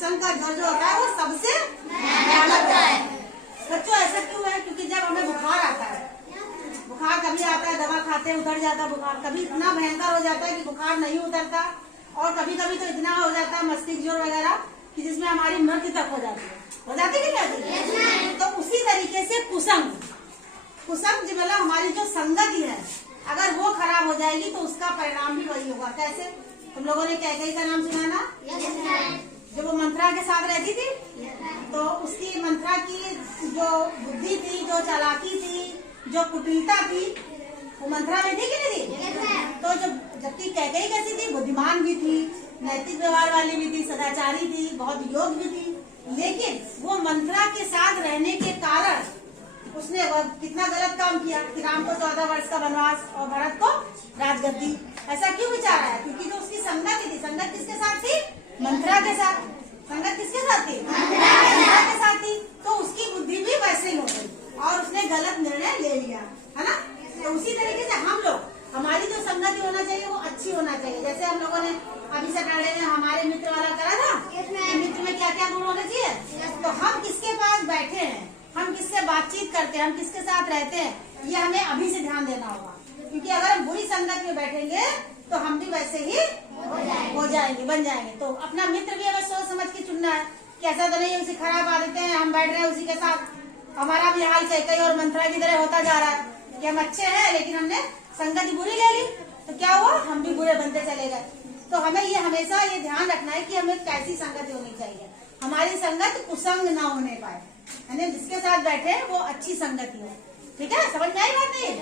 कुसंग का जो होता है वो सबसे भयानक होता है। बच्चों ऐसा क्यों है? क्योंकि जब हमें बुखार आता है, बुखार कभी आता है दवा खाते हैं उतर जाता है बुखार, कभी इतना भयंकर हो जाता है कि बुखार नहीं उतरता, और कभी कभी तो इतना हो जाता है मस्तिष्क ज्वर वगैरह कि जिसमें हमारी मृत्यु तक हो जाती है। हो जाती है कि नहीं? तो उसी तरीके से कुसंग जो मतलब हमारी जो संगति है, अगर वो खराब हो जाएगी तो उसका परिणाम भी वही होगा। कैसे? तुम लोगों ने कैकेयी का नाम सुना ना? जब वो मंथरा के साथ रहती थी तो उसकी मंथरा की जो बुद्धि थी, जो चालाकी थी, जो कुटिलता थी, वो मंथरा में थी कि नहीं थी? तो जबकि कैकेयी कैसी थी? बुद्धिमान भी थी, नैतिक व्यवहार वाली भी थी, सदाचारी थी, बहुत योग्य भी थी, लेकिन वो मंथरा के साथ रहने के कारण उसने कितना गलत काम किया कि राम को 14 वर्ष का वनवास और भरत को राजगद्दी। ऐसा क्यों विचारा है? क्योंकि जो उसकी संगत थी, संगत किसके साथ थी? मंथरा के साथ। संगत किसके साथ थी? मंथरा के साथ थी। तो उसकी बुद्धि भी वैसे ही हो गई और उसने गलत निर्णय ले लिया, है ना? तो उसी तरीके से हम लोग, हमारी जो संगति होना चाहिए वो अच्छी होना चाहिए। जैसे हम लोगों ने अभी सैटरडे में हमारे मित्र वाला करा था कि मित्र में क्या क्या गुण होने चाहिए। तो हम किसके पास बैठे हैं, हम किससे बातचीत करते हैं, हम किसके साथ रहते हैं, ये हमें अभी से ध्यान देना होगा। क्योंकि अगर हम बुरी संगत में बैठेंगे तो हम भी वैसे ही हो जाएंगे, बन जाएंगे। तो अपना मित्र भी हमें सोच समझ के चुनना है कि ऐसा तो नहीं उसी खराब आदतें हैं, हम बैठ रहे हैं उसी के साथ, हमारा भी हाल कैकेयी और मंथरा की तरह होता जा रहा है कि हम अच्छे हैं लेकिन हमने संगति बुरी ले ली, तो क्या हुआ? हम भी बुरे बनते चले गए। तो हमें ये हमेशा ये ध्यान रखना है कि हमें कैसी संगति होनी चाहिए, हमारी संगत कुसंग ना होने पाए, है ना? जिसके साथ बैठे वो अच्छी संगति हो। ठीक है, समझ में आई बात? नहीं